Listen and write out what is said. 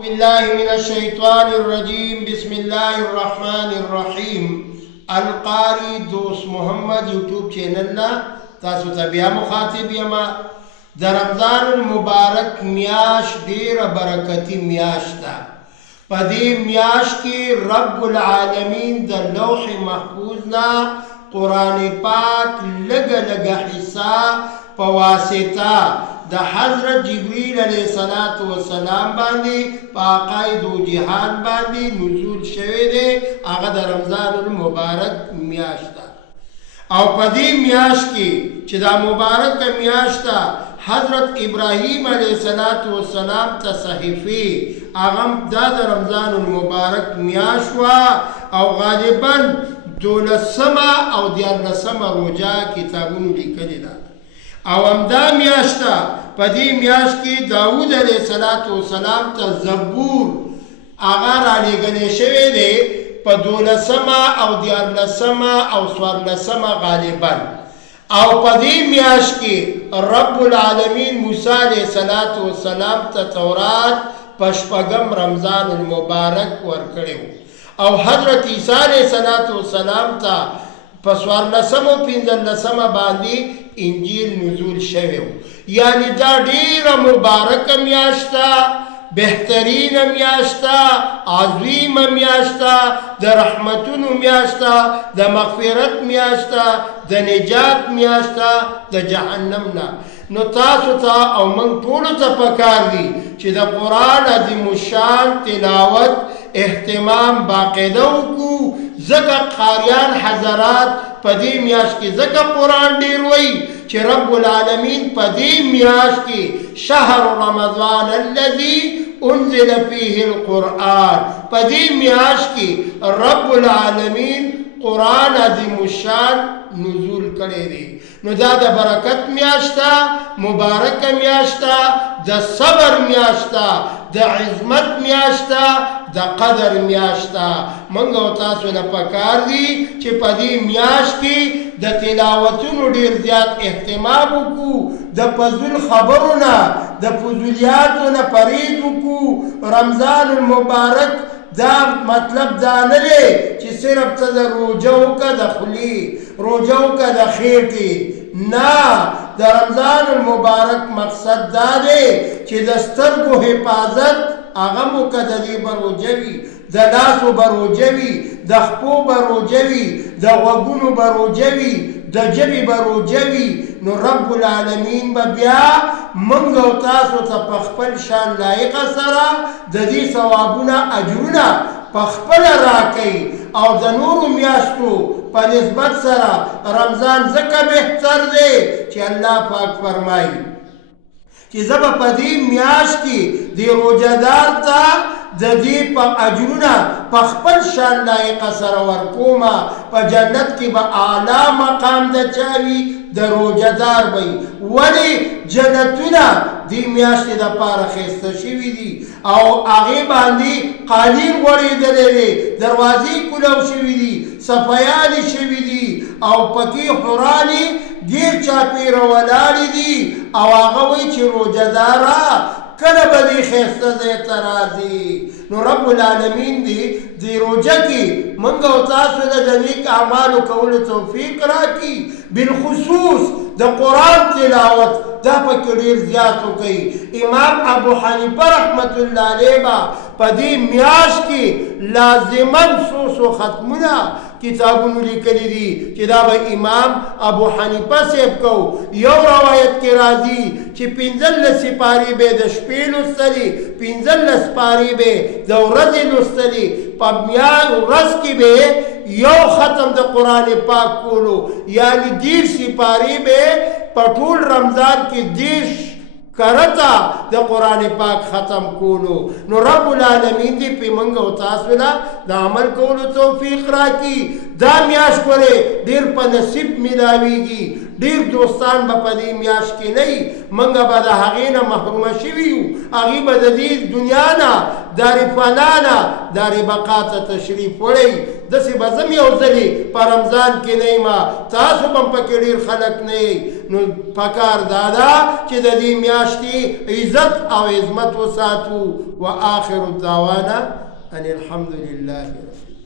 بالله من الشيطان الرجيم بسم الله الرحمن الرحيم القاري دوست محمد یوټیوب چینل نا تاسو ته بیا مخاطب یم د رمضان المبارک میاش ډیره برکتی میاش ده په دې میاش کې رب العالمین د لوح محفوظ نا قرآن پاک لګ حصہ په واسطه د حضرت جبریل علیہ الصلوۃ والسلام باندې پاقای دو جهان باندې نزول شوی دی هغه د رمضان المبارک میاشت ده او په دې میاشت کې چې دا مبارک میاشت ده حضرت ابراهیم علیہ الصلوۃ والسلام ته صحیفه هغه د رمضان المبارک میاشت وا او غالبا 12 او 14 روزه کتابونو لیکلي ده او همدا میاشته په دې میاشت کې داود علیه السلام ته زبور هغه رالیږلی شوی دی په 12 او 14 او 14 غالبا او په دې میاشت کې رب العالمین موسی علیه السلام ته تورات په 8 رمضان المبارک ورکړی او حضرت عیسی علیه السلام ته په 14 او 15 باندې انجیل نزول شوی یعنی دا ډیره مبارکه میاشته بهترینه میاشته عظیمه میاشته د رحمتونو میاشته د مغفرت میاشته د نجات میاشته د جهنم نه نو تاسو ته او موږ ټولو ته پکار دي چې د قرآن عظیم الشان تلاوت اهتمام باقاعده وکړو ځکه قاریان حضرات په دې میاشت کې ځکه قرآن ډیر وایي چې رب العالمین په دې میاشت کې شهر رمضان الذي انزل فيه القرآن په دې میاشت کې رب العالمین قرآن عظیم الشان نزول کړی دی نو دا د برکت میاشته مبارکه میاشته د صبر میاشته د عظمت میاشته د قدر میاشته موږ او تاسو له پکار دي چې په دې میاشت کې د تلاوتونو ډیر زیات اهتمام وکړو د فضل خبرونه د فضولیاتو نه پرهیز وکړو رمضان المبارک دا مطلب دا نه دی چې صرف ته د روژه وکړه د خولې روژه وکړه د خېټې نه د رمضان المبارک مقصد دا دی چې د سترګو حفاظت هغه مو که د دې به روژه وي د لاسو به روژه وي د خپو به روژه وي د غوږونو به روژه وي د ژبې به روژه وي نو رب العالمین به بیا موږ او تاسو ته په خپل شان لایقه سره د دې ثوابونه اجرونه په خپله راکوي او د نورو میاشتو په نسبت سره رمضان ځکه بهتر دی چې الله پاک فرمایي چې زه به په دې میاشت کې د روژهدار ته د دې په اجرونه په خپل شان لایقه سره ورکوم په جنت کې به اعلی مقام د چا وي د روژهدار به وي ولې جنتونه دې میاشتې دپاره ښایسته شوي دي او هغې باندې قالین غوړېدلی دی دروازې کولو شوي دي صفیانې شوي دي او پکې حورانې ډېر چاپېره ولاړې دي او هغه وایي چې روژهداره کله به دې ښایسته ځای ته راځي نو رب العالمین دې دې روژه کې موږ او تاسو له د نیک اعمالو کولو توفیق راکړي بالخصوص د قرآن تلاوت دا پکې ډېر زیات وکړي امام ابو حنیفه رحمت الله علیه به په دې میاشت کې لازما څو ختمونه کتابونو لیکلي دي چې دا به امام ابو حنیفه صاحب کو یو روایت کې راځي چې 15 سپارې به د شپې لوستلي 15 سپارې به د ورځې لوستلي په ورځ کې به یو ختم د قرآن پاک کولو یعنی 10 سپارې به په ټول رمضان کې 10 کرتا د قرآن پاک ختم کولو نو رب العالمین دی پی منگ و تاسولا دا عمل کولو توفیق راکی دا میاش کرے دیر پا نصیب ملاویگی ډیر دوستان به په دې میاشت کې نه منګه به د هغې نه محرومه شوي یو هغې به د دې دنیا نه دار فنا نه دار بقا ته تشریف وړی داسې به زه م یو ځلې په رمضان کې نه یم تاسو به هم پکې ډېر خلک نه یئ نو پکار دادا چې د دې میاشتې عزت او عظمت وساتو. و آخر الدعوانا ان الحمد لله رب